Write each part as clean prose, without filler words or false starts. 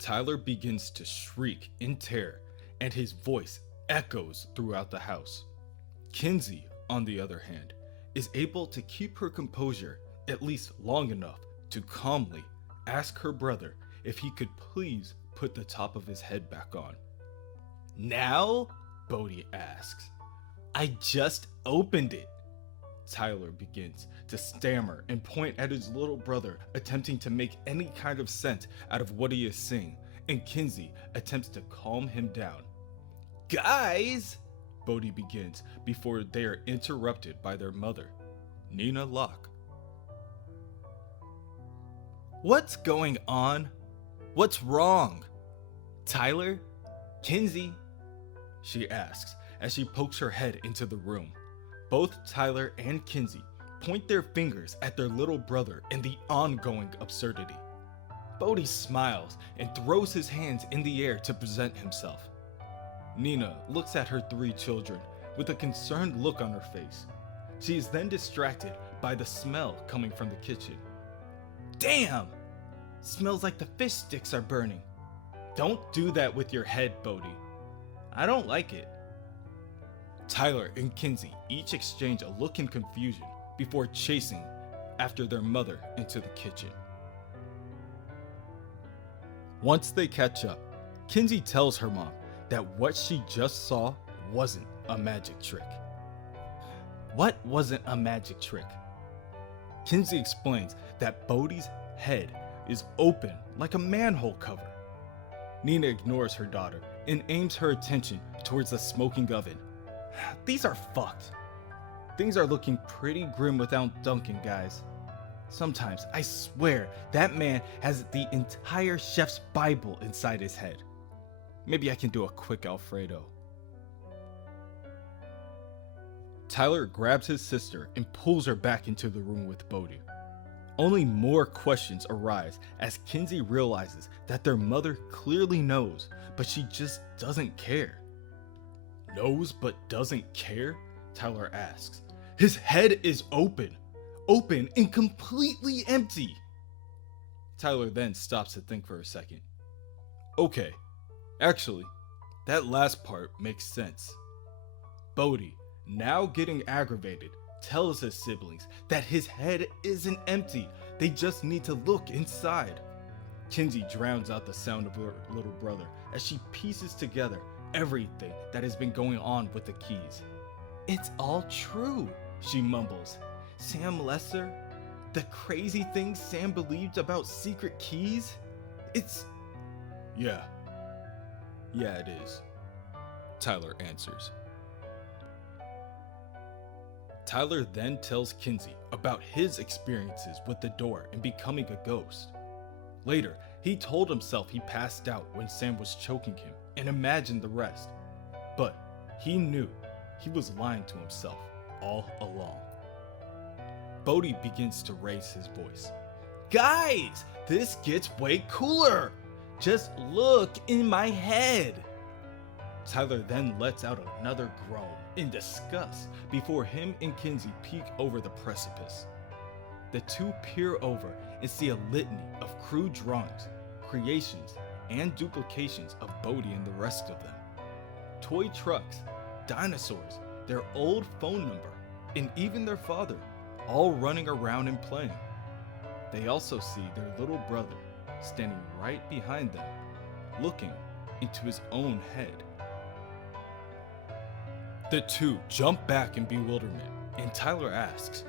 Tyler begins to shriek in terror, and his voice echoes throughout the house. Kinsey, on the other hand, is able to keep her composure at least long enough to calmly ask her brother if he could please put the top of his head back on. "Now?" Bode asks. "I just opened it." Tyler begins to stammer and point at his little brother, attempting to make any kind of sense out of what he is saying, and Kinsey attempts to calm him down. "Guys," Bode begins before they are interrupted by their mother, Nina Locke. "What's going on? What's wrong? Tyler? Kinsey?" she asks as she pokes her head into the room. Both Tyler and Kinsey point their fingers at their little brother in the ongoing absurdity. Bode smiles and throws his hands in the air to present himself. Nina looks at her three children with a concerned look on her face. She is then distracted by the smell coming from the kitchen. "Damn! Smells like the fish sticks are burning." "Don't do that with your head, Bode. I don't like it." Tyler and Kinsey each exchange a look in confusion before chasing after their mother into the kitchen. Once they catch up, Kinsey tells her mom that what she just saw wasn't a magic trick. What wasn't a magic trick? Kinsey explains that Bode's head is open like a manhole cover. Nina ignores her daughter and aims her attention towards the smoking oven. "These are fucked. Things are looking pretty grim without Duncan, guys. Sometimes I swear that man has the entire chef's Bible inside his head. Maybe I can do a quick Alfredo." Tyler grabs his sister and pulls her back into the room with Bode. Only more questions arise as Kinsey realizes that their mother clearly knows, but she just doesn't care. "Knows but doesn't care?" Tyler asks. "His head is open and completely empty." Tyler then stops to think for a second. "Okay, actually, that last part makes sense." Bode, now getting aggravated, tells his siblings that his head isn't empty, they just need to look inside. Kinsey drowns out the sound of her little brother as she pieces together everything that has been going on with the keys. "It's all true," she mumbles. "Sam Lesser, the crazy things Sam believed about secret keys, it's..." Yeah, it is," Tyler answers. Tyler then tells Kinsey about his experiences with the door and becoming a ghost. Later, he told himself he passed out when Sam was choking him and imagined the rest. But he knew he was lying to himself all along. Bode begins to raise his voice. "Guys, this gets way cooler! Just look in my head!" Tyler then lets out another groan in disgust before him and Kinsey peek over the precipice. The two peer over and see a litany of crude drawings, creations, and duplications of Bode and the rest of them. Toy trucks, dinosaurs, their old phone number, and even their father, all running around and playing. They also see their little brother standing right behind them, looking into his own head. The two jump back in bewilderment, and Tyler asks,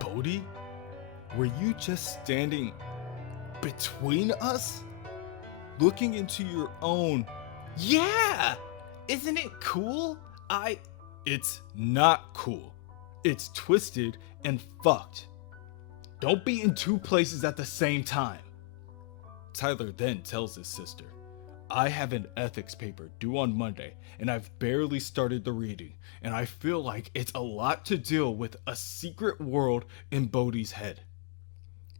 "Bode, were you just standing between us? Looking into your own..." "Yeah! Isn't it cool? It's not cool. It's twisted and fucked. Don't be in two places at the same time." Tyler then tells his sister, "I have an ethics paper due on Monday, and I've barely started the reading, and I feel like it's a lot to deal with a secret world in Bode's head."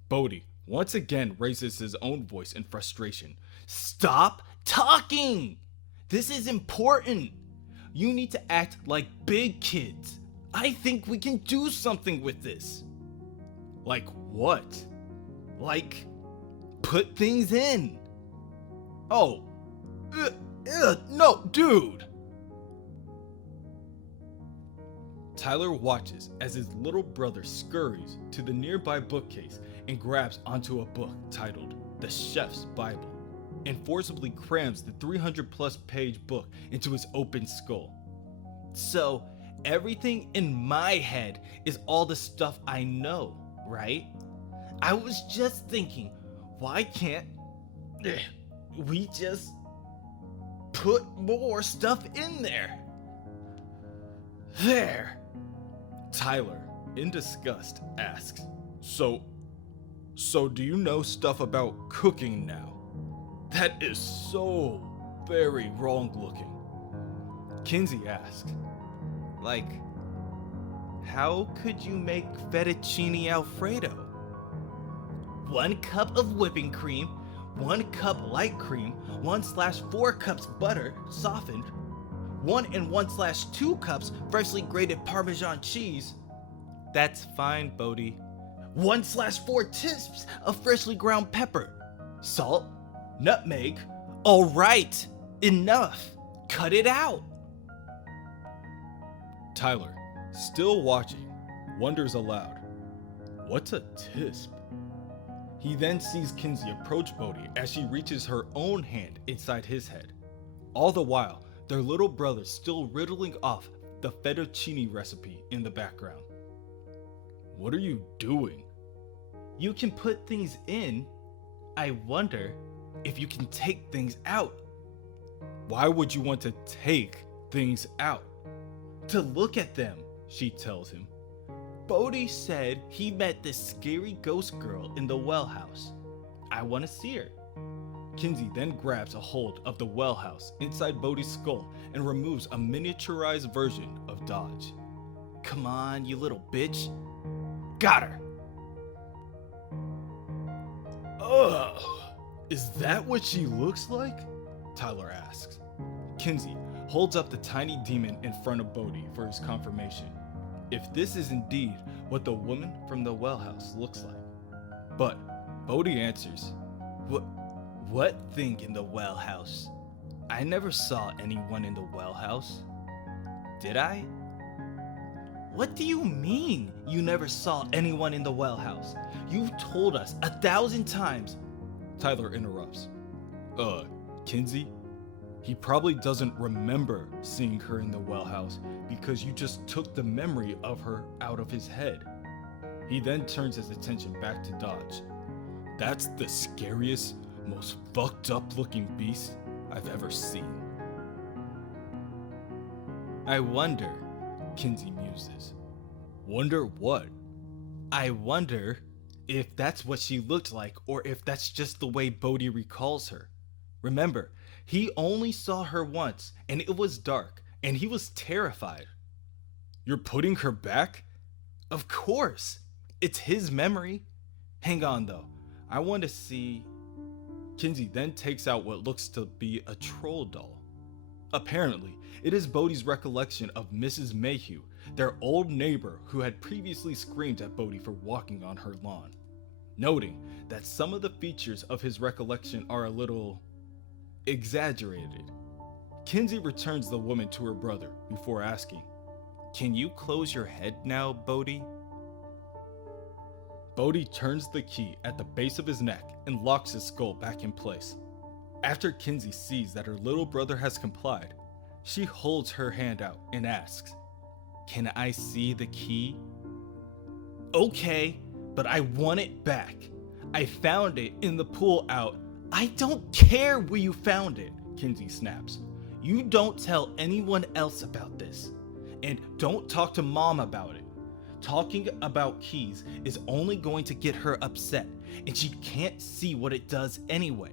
Bode once again raises his own voice in frustration. "Stop talking! This is important. You need to act like big kids. I think we can do something with this." "Like what?" "Like, put things in." Oh, no, dude! Tyler watches as his little brother scurries to the nearby bookcase and grabs onto a book titled The Chef's Bible and forcibly crams the 300+ page book into his open skull. So, everything in my head is all the stuff I know, right? I was just thinking, why can't we just put more stuff in there? There. Tyler, in disgust, asks, So do you know stuff about cooking now? That is so very wrong looking. Kinsey asks, like, how could you make fettuccine alfredo? 1 cup of whipping cream, 1 cup light cream, 1/4 cups butter softened, 1 and 1/2 cups freshly grated Parmesan cheese. That's fine, Bode. 1/4 teaspoons of freshly ground pepper, salt, nutmeg. All right, enough. Cut it out. Tyler, still watching, wonders aloud, what's a tisp? He then sees Kinsey approach Bode as she reaches her own hand inside his head. All the while, their little brother still riddling off the fettuccine recipe in the background. What are you doing? You can put things in. I wonder if you can take things out. Why would you want to take things out? To look at them, she tells him. Bode said he met this scary ghost girl in the well house. I want to see her. Kinsey then grabs a hold of the well house inside Bode's skull and removes a miniaturized version of Dodge. Come on, you little bitch. Got her. Ugh, is that what she looks like? Tyler asks. Kinsey holds up the tiny demon in front of Bode for his confirmation. If this is indeed what the woman from the well house looks like. But Bode answers, What thing in the well house? I never saw anyone in the well house. Did I? What do you mean you never saw anyone in the well house? You've told us 1,000 times. Tyler interrupts. Kinsey? He probably doesn't remember seeing her in the well house because you just took the memory of her out of his head. He then turns his attention back to Dodge. That's the scariest, most fucked up looking beast I've ever seen. I wonder, Kinsey muses. Wonder what? I wonder if that's what she looked like or if that's just the way Bode recalls her. Remember, he only saw her once and it was dark and he was terrified. You're putting her back? Of course. It's his memory. Hang on though. I want to see. Kinsey then takes out what looks to be a troll doll. Apparently, it is Bode's recollection of Mrs. Mayhew, their old neighbor who had previously screamed at Bode for walking on her lawn. Noting that some of the features of his recollection are a little exaggerated, Kinsey returns the woman to her brother before asking, Can you close your head now, Bode? Bode turns the key at the base of his neck and locks his skull back in place. After Kinsey sees that her little brother has complied, she holds her hand out and asks, Can I see the key? Okay, but I want it back. I found it in the pool out. I don't care where you found it, Kinsey snaps. You don't tell anyone else about this. And don't talk to Mom about it. Talking about keys is only going to get her upset, and she can't see what it does anyway.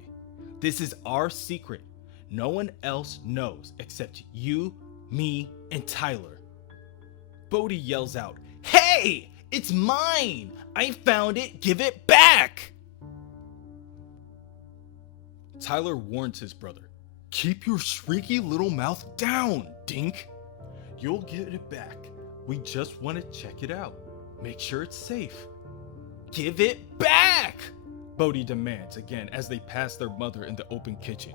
This is our secret. No one else knows except you, me, and Tyler. Bode yells out, Hey! It's mine! I found it! Give it back! Tyler warns his brother, Keep your shrieky little mouth down, dink! You'll get it back. We just want to check it out. Make sure it's safe. Give it back! Bode demands again as they pass their mother in the open kitchen.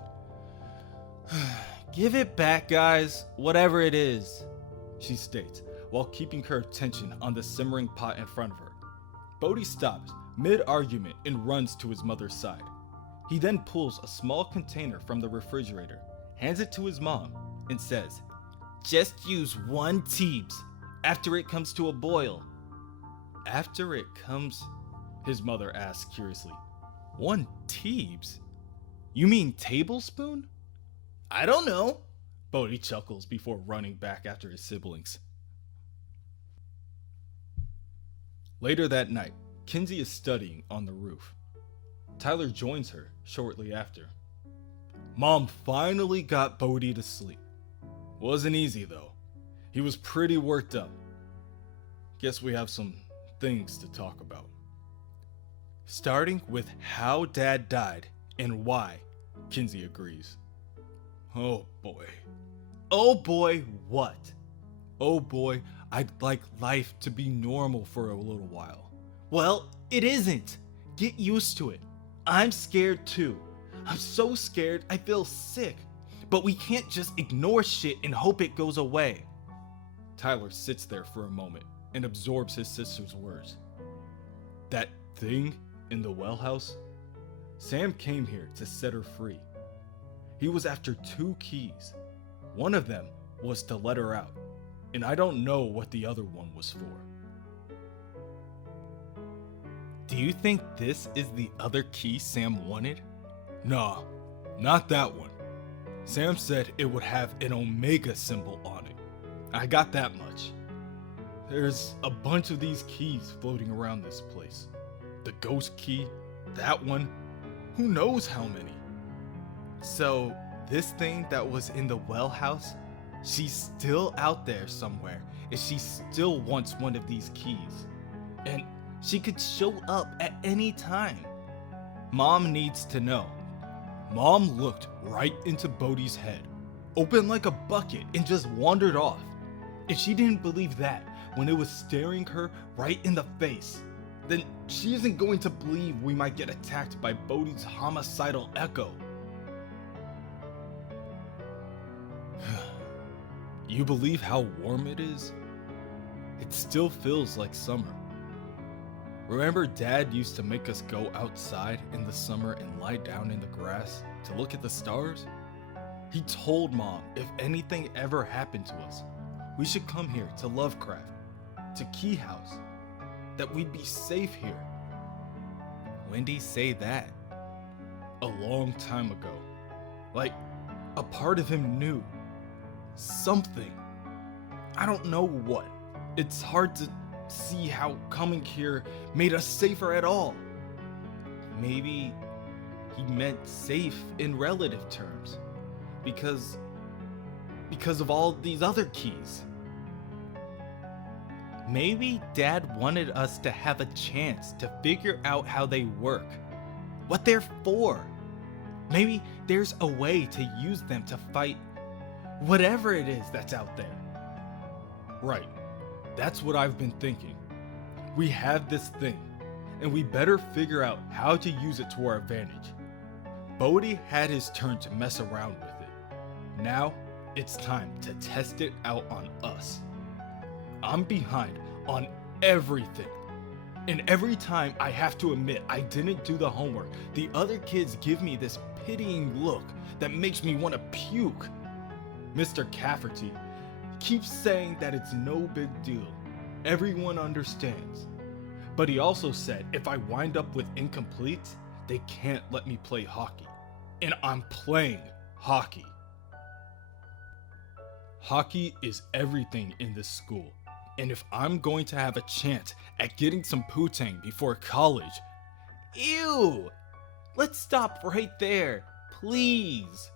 Give it back, guys, whatever it is, she states, while keeping her attention on the simmering pot in front of her. Bode stops mid-argument and runs to his mother's side. He then pulls a small container from the refrigerator, hands it to his mom, and says, "Just use 1 Teebs after it comes to a boil." After it comes, his mother asks curiously. 1 Teebs? You mean tablespoon? I don't know. Bode chuckles before running back after his siblings. Later that night, Kinsey is studying on the roof. Tyler joins her shortly after. Mom finally got Bode to sleep. Wasn't easy though. He was pretty worked up. Guess we have some things to talk about. Starting with how Dad died and why, Kinsey agrees. Oh boy. Oh boy, what? Oh boy, I'd like life to be normal for a little while. Well, it isn't. Get used to it. I'm scared too. I'm so scared I feel sick. But we can't just ignore shit and hope it goes away. Tyler sits there for a moment and absorbs his sister's words. That thing in the well house? Sam came here to set her free. He was after 2 keys. One of them was to let her out, and I don't know what the other one was for. Do you think this is the other key Sam wanted? Nah, not that one. Sam said it would have an Omega symbol on it. I got that much. There's a bunch of these keys floating around this place. The ghost key, that one, who knows how many. So, this thing that was in the well house, she's still out there somewhere, and she still wants one of these keys. And she could show up at any time. Mom needs to know. Mom looked right into Bode's head, open like a bucket, and just wandered off. If she didn't believe that when it was staring her right in the face, then she isn't going to believe we might get attacked by Bode's homicidal echo. You believe how warm it is? It still feels like summer. Remember Dad used to make us go outside in the summer and lie down in the grass to look at the stars? He told Mom if anything ever happened to us, we should come here to Lovecraft, to Key House, that we'd be safe here. When'd he say that? A long time ago. Like, a part of him knew. Something. I don't know what. It's hard to see how coming here made us safer at all. Maybe he meant safe in relative terms. Because of all these other keys. Maybe Dad wanted us to have a chance to figure out how they work, what they're for. Maybe there's a way to use them to fight whatever it is that's out there. Right, that's what I've been thinking. We have this thing, and we better figure out how to use it to our advantage. Bode had his turn to mess around with it. Now, it's time to test it out on us. I'm behind on everything. And every time I have to admit I didn't do the homework, the other kids give me this pitying look that makes me want to puke. Mr. Cafferty keeps saying that it's no big deal. Everyone understands. But he also said if I wind up with incompletes, they can't let me play hockey. And I'm playing hockey. Hockey is everything in this school. And if I'm going to have a chance at getting some poo-tang before college... Ew! Let's stop right there, please,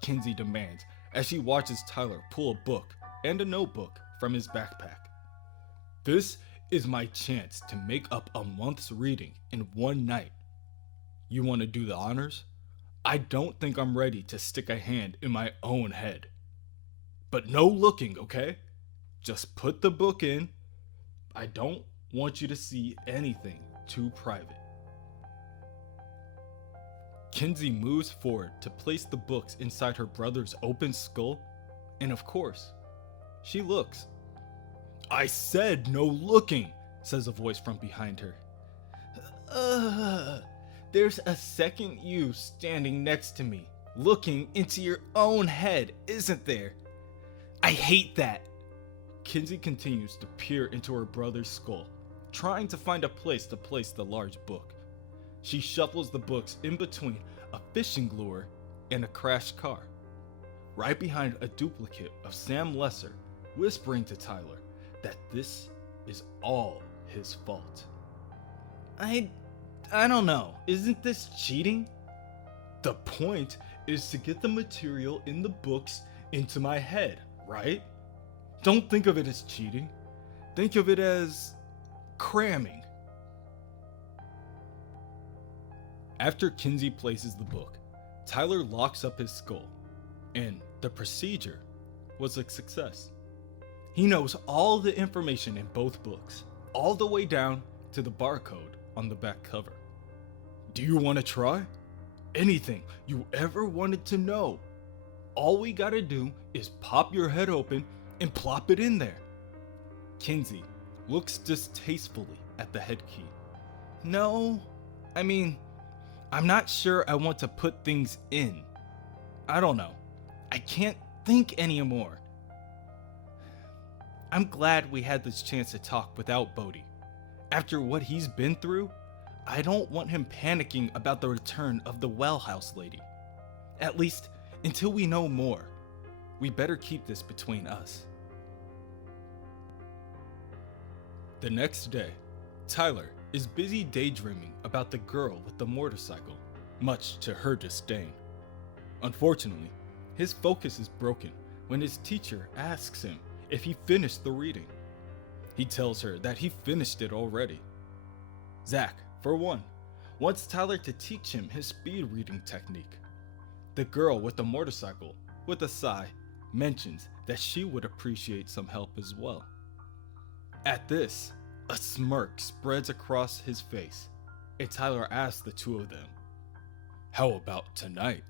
Kinsey demands as she watches Tyler pull a book and a notebook from his backpack. This is my chance to make up a month's reading in one night. You want to do the honors? I don't think I'm ready to stick a hand in my own head. But no looking, okay? Just put the book in. I don't want you to see anything too private. Kinsey moves forward to place the books inside her brother's open skull, and of course, she looks. "I said no looking," says a voice from behind her. There's a second you standing next to me, looking into your own head, isn't there? I hate that. Kinsey continues to peer into her brother's skull, trying to find a place to place the large book. She shuffles the books in between a fishing lure and a crashed car, right behind a duplicate of Sam Lesser, whispering to Tyler that this is all his fault. I don't know, isn't this cheating? The point is to get the material in the books into my head, right? Don't think of it as cheating. Think of it as cramming. After Kinsey places the book, Tyler locks up his skull, and the procedure was a success. He knows all the information in both books, all the way down to the barcode on the back cover. Do you want to try? Anything you ever wanted to know. All we gotta do is pop your head open and plop it in there. Kinsey looks distastefully at the head key. No, I'm not sure I want to put things in. I don't know. I can't think anymore. I'm glad we had this chance to talk without Bode. After what he's been through, I don't want him panicking about the return of the well house lady. At least until we know more. We better keep this between us. The next day, Tyler is busy daydreaming about the girl with the motorcycle, much to her disdain. Unfortunately, his focus is broken when his teacher asks him if he finished the reading. He tells her that he finished it already. Zach, for one, wants Tyler to teach him his speed reading technique. The girl with the motorcycle, with a sigh, mentions that she would appreciate some help as well. At this, a smirk spreads across his face, and Tyler asks the two of them, "How about tonight?"